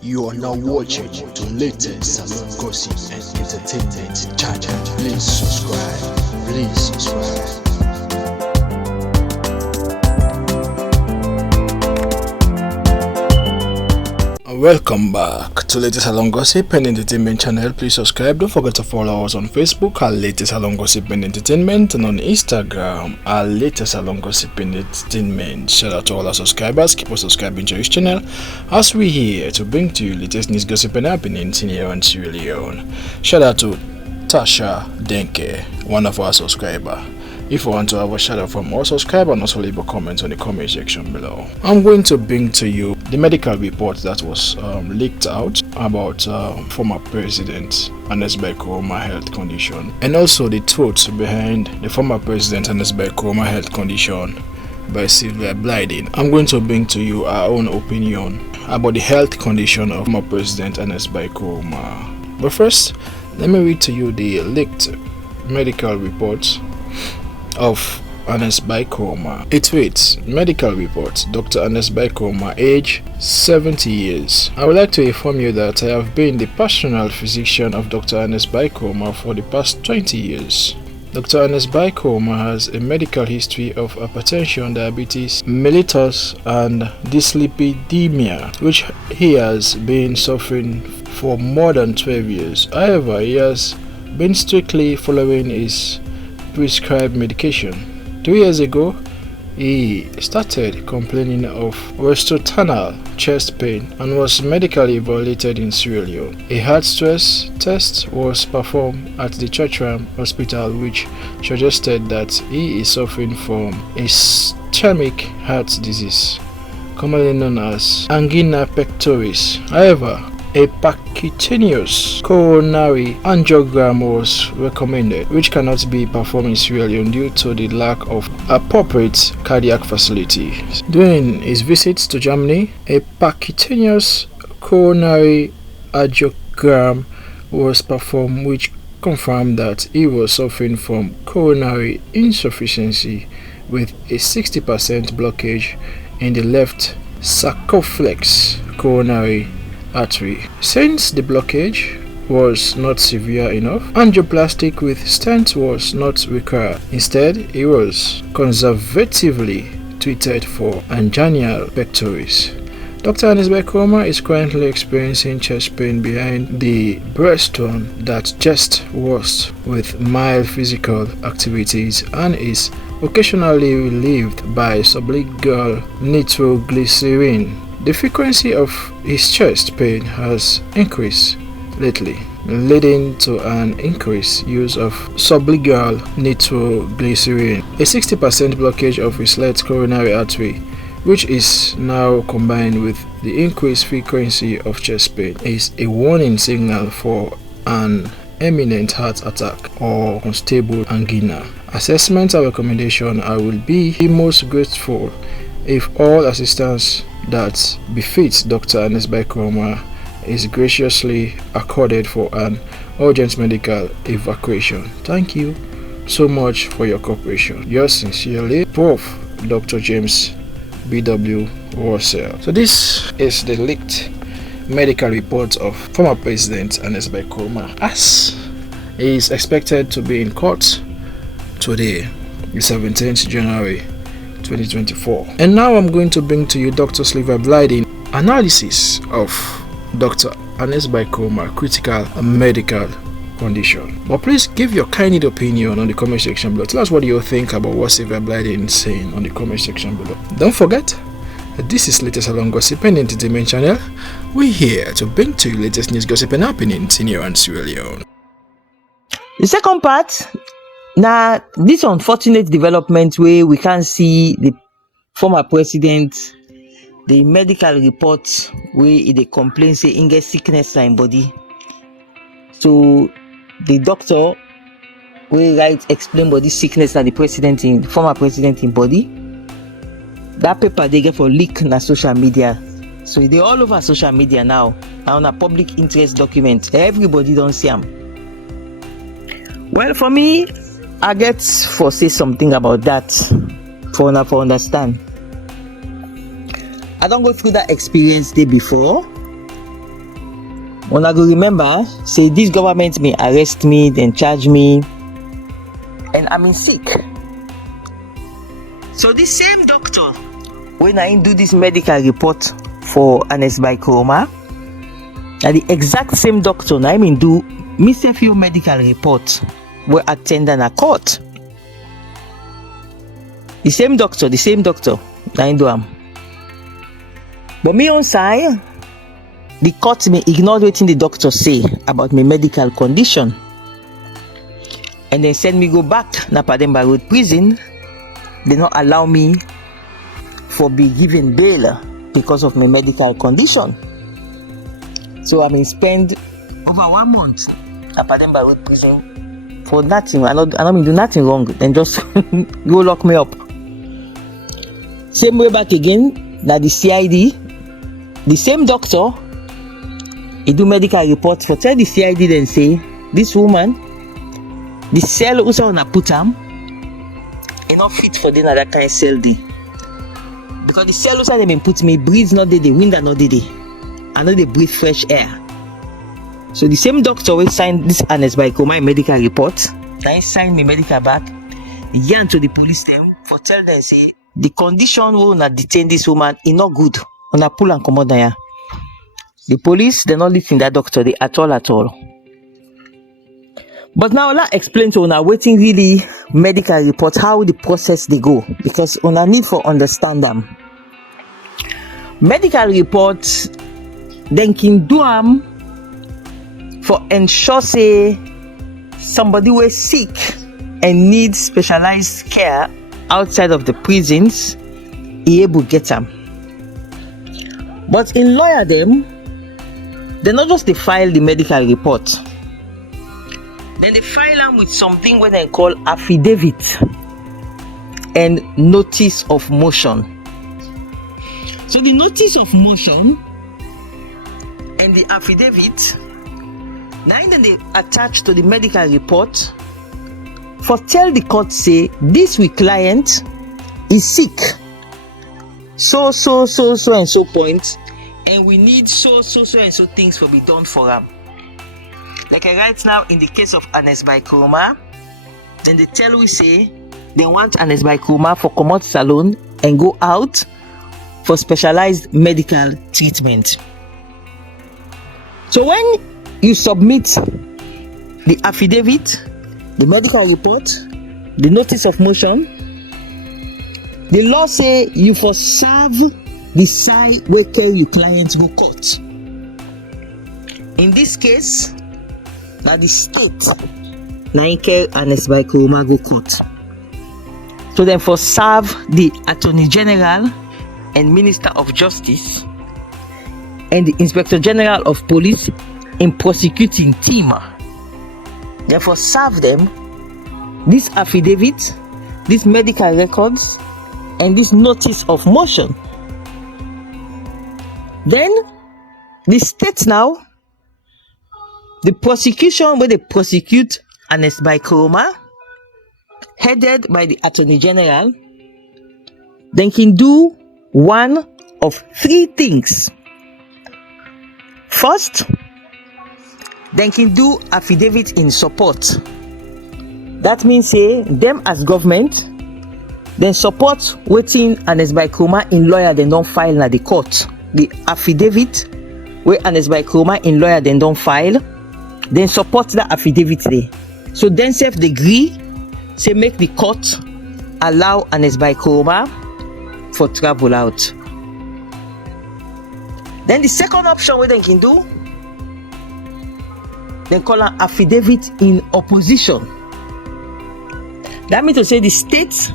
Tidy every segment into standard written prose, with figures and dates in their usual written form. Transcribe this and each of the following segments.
You are now watching the latest salon gossip and entertainment channel. Please subscribe. Please subscribe. Welcome back to latest salon gossip and entertainment channel. Please subscribe. Don't forget to follow us on Facebook at latest salon gossip and entertainment, and on Instagram at latest salon gossip and entertainment. Shout out to all our subscribers. Keep on subscribing to this channel as we here to bring to you latest news, gossip and happenings in here and Sierra Leone. Shout out to Tasha Denke, one of our subscribers. If you want to have a shout out from our subscriber, also leave a comment on the comment section below. I'm going to bring to you the medical report that was leaked out about former President Ernest Bai Koroma health condition, and also the truth behind the former President Ernest Bai Koroma health condition by Sylvia Blyden. I'm going to bring to you our own opinion about the health condition of former President Ernest Bai Koroma. But first, let me read to you the leaked medical report of Ernest Bai Koroma. It reads, medical report, Dr. Ernest Bai Koroma, age 70 years. I would like to inform you that I have been the personal physician of Dr. Ernest Bai Koroma for the past 20 years. Dr. Ernest Bai Koroma has a medical history of hypertension, diabetes mellitus, and dyslipidemia, which he has been suffering for more than 12 years. However, he has been strictly following his prescribed medication. 2 years ago, he started complaining of rostrontal chest pain and was medically evaluated in Sierra Leone. A heart stress test was performed at the Churchram Hospital, which suggested that he is suffering from ischemic heart disease, commonly known as angina pectoris. However, a percutaneous coronary angiogram was recommended, which cannot be performed in Sierra Leone due to the lack of appropriate cardiac facility. During his visits to Germany, a percutaneous coronary angiogram was performed, which confirmed that he was suffering from coronary insufficiency with a 60% blockage in the left circumflex coronary artery. Since the blockage was not severe enough, angioplasty with stent was not required. Instead, he was conservatively treated for angina pectoris. Dr. Ernest Bai Koroma is currently experiencing chest pain behind the breastbone that just works with mild physical activities and is occasionally relieved by sublingual nitroglycerin. The frequency of his chest pain has increased lately, leading to an increased use of sublingual nitroglycerin. A 60% blockage of his left coronary artery, which is now combined with the increased frequency of chest pain, is a warning signal for an imminent heart attack or unstable angina. Assessment and recommendation: I will be most grateful if all assistance that befits Dr. Ernest Bai Koroma is graciously accorded for an urgent medical evacuation. Thank you so much for your cooperation. Yours sincerely, Prof. Dr. James B.W. Russell. So this is the leaked medical report of former President Ernest Bai Koroma, as he is expected to be in court today, the 17th January 2024. And now I'm going to bring to you Dr. Sylvia Blyden analysis of Dr. Ernest Bai Koroma critical medical condition. But please give your candid opinion on the comment section below. Tell us what you think about what Sylvia Blyden is saying on the comment section below. Don't forget, this is latest salon gossip and entertainment channel. We're here to bring to you latest news, gossip and happenings in here and Sierra Leone. The second part, now, this unfortunate development where we can see the former president, the medical report where they complain say he get sickness in body. So the doctor will explain about this sickness that the former president in body. That paper they get for leak na social media. So they all over social media now. On a public interest document. Everybody don't see them. Well, for me, I get for say something about that for understand. I don't go through that experience day before, When I go remember, say this government may arrest me, then charge me, and I'm in sick. So this same doctor, when I do this medical report for Ernest Bai Koroma, na the exact same doctor na I do myself your medical report where attend na court. The same doctor na I do am. But me on side, the court may ignore wetin the doctor say about my medical condition, and then send me go back na Pademba Road prison. They not allow me for be given bail because of my medical condition. So I may spend over 1 month at Pademba Road prison for nothing. I don't do nothing wrong. Then just go lock me up. Same way back again, na the CID, the same doctor, he do medical report for tell the CID then say, this woman, the cell also on a put am, e not fit for the that kind of cell day. Because the cell also they put me, breeze not there, the wind are not there. I know they breathe fresh air. So the same doctor will sign this Ernest Bai Koroma medical report. I sign my medical back. Yarn to the police them for tell them say the condition will not detain this woman is not good. On a pull and come out there. The police they not listen that doctor they at all. But now let's explain to una waiting really medical report how the process they go, because una need for understand them. Medical reports then can do them for ensure say somebody who is sick and needs specialized care outside of the prisons, he able get them. But in lawyer them, they not just they file the medical report. Then they file them with something what they call affidavit and notice of motion. So the notice of motion and the affidavit, now then they attach to the medical report for tell the court say this we client is sick. So and so points, and we need so and so things will be done for them. Like right now in the case of Ernest Bai Koroma, then they tell we say they want Ernest Bai Koroma for come out salon and go out for specialized medical treatment. So when you submit the affidavit, the medical report, the notice of motion, the law say you for serve the side where tell your clients go court. In this case, that the state Naike Ernest Bai Koroma go court. So then for serve the Attorney General and Minister of Justice and the Inspector General of Police in prosecuting team. Therefore serve them this affidavit, this medical records, and this notice of motion. Then the state now, the prosecution where they prosecute Ernest Bai Koroma, headed by the Attorney General, then can do one of three things. First, they can do affidavit in support. That means say them as government, then support waiting Ernest Bai Koroma in lawyer then don't file na the court. The affidavit where Ernest Bai Koroma in lawyer then don't file, then support that affidavit there. So then self degree say make the court allow Ernest Bai Koroma for travel out. Then the second option what they can do, they call an affidavit in opposition. That means to say the state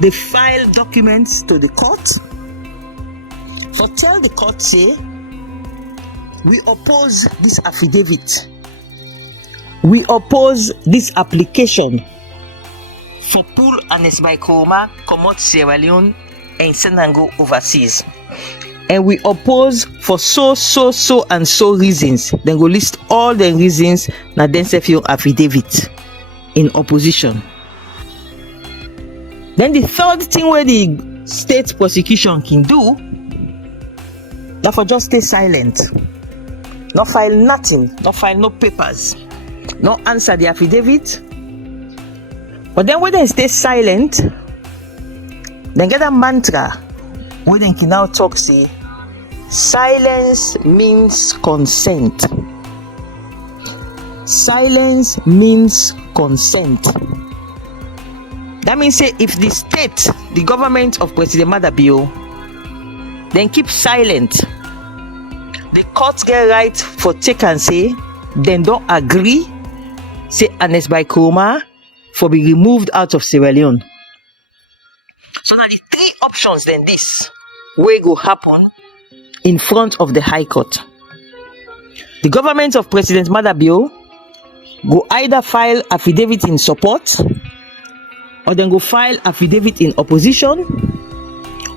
they file documents to the court for tell the court say we oppose this affidavit, we oppose this application for pull Ernest Bai Koroma come out Sierra Leone and send and go overseas, and we oppose for so and so reasons. Then go list all the reasons na then say your affidavit in opposition. Then the third thing where the state prosecution can do, that for just stay silent. not file nothing, not file no papers, not answer the affidavit. But then when they stay silent, then get a mantra where they can now talk, say, silence means consent. Silence means consent. That means, say, if the state, the government of President Madabio, then keep silent, the courts get right for take and say, then don't agree, say Ernest Bai Koroma for be removed out of Sierra Leone. So now the three options then this way go happen in front of the High Court. The government of President Madabio go either file affidavit in support, or then go file affidavit in opposition,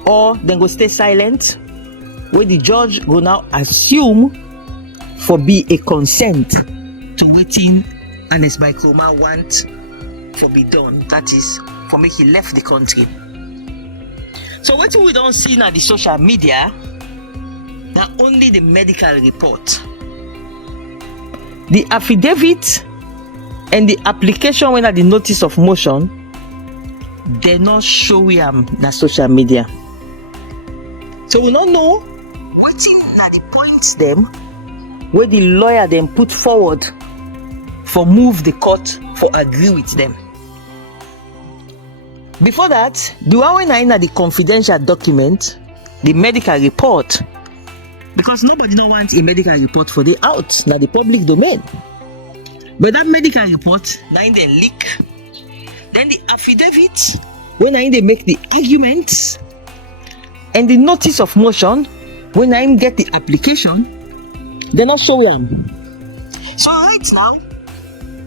or then go stay silent, where the judge go now assume for be a consent to waiting Ernest Bai Koroma want for be done. That is for make he left the country. So what we don't see now the social media, now only the medical report, the affidavit and the application when at the notice of motion, they not show him na social media. So we don't know waiting at the points them where the lawyer then put forward for move the court for agree with them. Before that, the one when I in the confidential document, the medical report, because nobody don't want a medical report for the out, now the public domain. But that medical report, now in the leak, then the affidavit, when I they make the arguments, and the notice of motion, when I get the application, they not show them. So right now,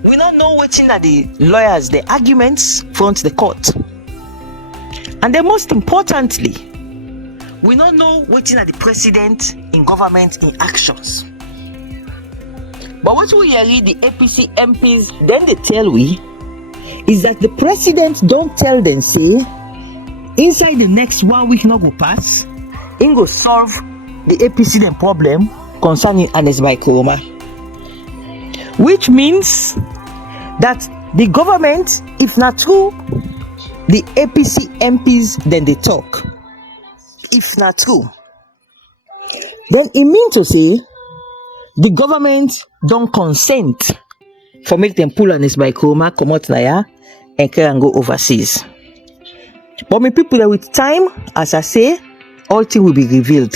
we don't know what's in the lawyers, the arguments front the court. And then most importantly, we don't know what's in the president in government in actions. But what we read the APC MPs, then they tell we, is that the president don't tell them, say, inside the next 1 week not go pass, he go solve the APC them problem concerning Ernest Bai Koroma. Which means that the government, if not true, the APC MPs then they talk. If not true, then it means to say the government don't consent for make them pull Ernest Bai Koroma, come out now and carry and go overseas. But me people that with time, as I say, all things will be revealed.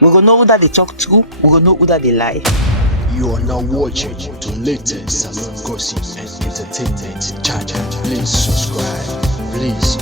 We're gonna know that they talk true, we're gonna know that they lie. You are now watching the latest salon gossip and entertainment channel. Please subscribe. Please